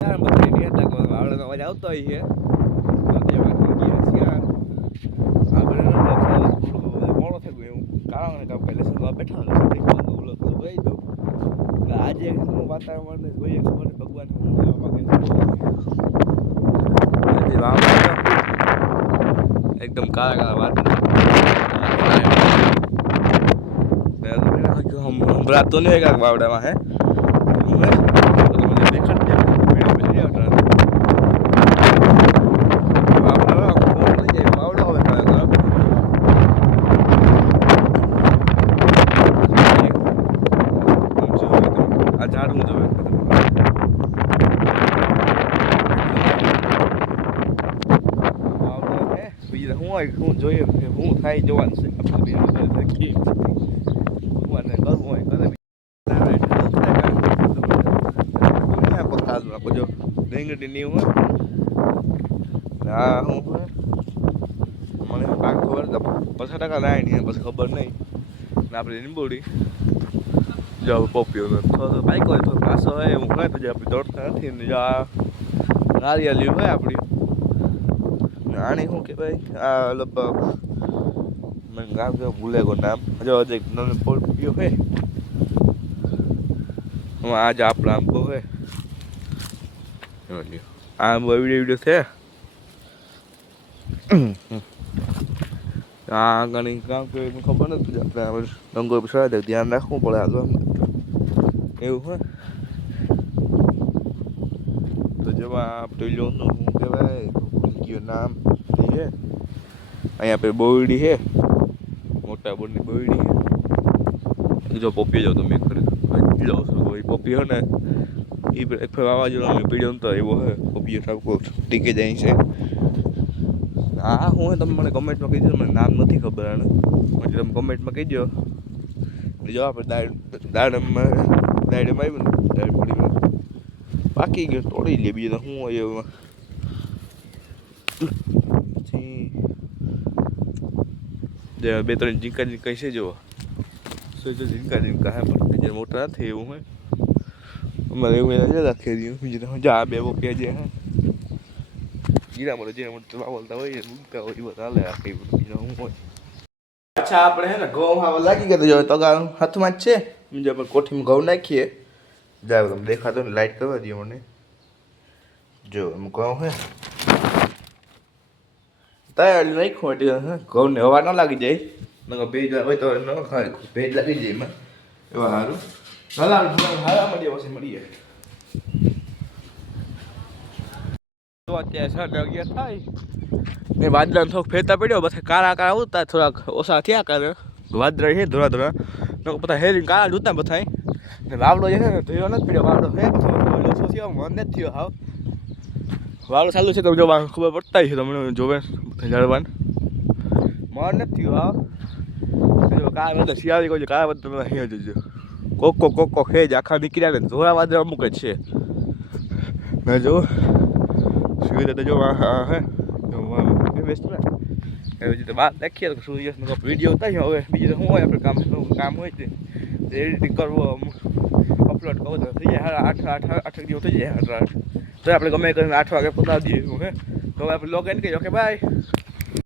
અવાજ આવતો હોય છે મોડો થઈ ગયો એવું કારણ કામ પહેલે બેઠા આજે વાતાવરણ જોઈએ ખબર ભગવાન एकदम काला काला बात हम रात तो नहीं है बावड़ा में है હું જોઈએ હું થાય જોવાનું છે જો રીંગણી ની હોય હા હું મને પાક ખબર તો 50% લાય નહીં પછી ખબર નહીં ને આપણે લીંબોડી જો પોપ્યો થોડો બાઈક હોય તો પાછો હોય હું કહે તો આપણે દોડતા નથી ને આ નારિયેળી હોય આપણી આને શું કહેવાય આ લગભગ મને ગામ કે ભૂલે ગયો નામ જો હજી નવો પોપ્યો હે आज आप राम को है आम वीडियो थे घनी काम खबर नहीं रंगो पिछड़ा दे ध्यान रखू पड़े आगे एवं है तो जब आप लो कहवा नाम है अँ पे बोयडी है मोटा बोर्ड बोयडी है जो पोपी जाओ तो मैं खरीद लो पोपी हो ने एक वावाजोड़ा पीड़ो तो एवो है पोपी सब को टीके जाए से हाँ हूँ तब मैंने कमेंट में कही मैं नाम नहीं खबर आने मतलब तुम कमेंट में कहीजो जो आप दाड़ में बाकी गयो तोड़ी ले बीजे तो हूँ ये बे त्रण झींका झींका से जो झींका झींका है पर मोटा थे एवं है मैं रखे दी जा बे वो क्या जे है कीड़ा बोले जे बोलता हो बता ले अच्छा આપણે હે ને ઘઉં ખાવા લાગી ગયા જો તો હાથમાં જ છે બીજા પર કોઠીમાં ઘઉં નાખીએ જાવ તમે દેખાતો ને લાઈટ કરવા દો મને જો એમ ઘઉં હે તૈયાર નાખ્યું એટલે ઘઉં ને હવા ન લાગી જાય નકર ભેજ હોય તો ન ખાય ભેજ લાગી જાય એમાં એવા સારું હલાલ હાલા મળીએ પછી મળીએ તો અત્યારે 6:11 થાય ને વાદળા થોડોક ફેરતા પડ્યો પછી કાળા કાળા ઉડતા થોડાક ઓછા થયા કરે વાદળા છે ધોરા ધોરા તો બધા હેરી કાળા ઉડતા બધા ને વાવડો જે છે ને ધોયો નથી પડ્યો વાવડો હે ઓછો થયો મન નથી થયો હાવ વાવડો ચાલુ છે તો જો ખબર પડતા છે તમને જોવે ઝાડવાન મન નથી થયો હાવ કાળા બધા શિયાળી કોઈ કાળા બધા હે જજો કોકો ખેજ આખા નીકળ્યા ને ધોરા વાદળા અમુક જ છે ને જો સૂર્ય તો જો હે બેસ્ટ ને એવી રીતે વાત દેખીએ તો સૂર્યનો વિડીયો ઉતારીએ હવે બીજું શું હોય આપણે કામ હોય છે એડિટિંગ કરવું અપલોડ કરવો તો થઈ જાય 8 દિવસ થઈ જાય 8 તો આપણે ગમે કરીને 8 વાગે પતાવી દઈએ હે તો આપણે લોગ એન્ડ કરીએ ઓકે બાય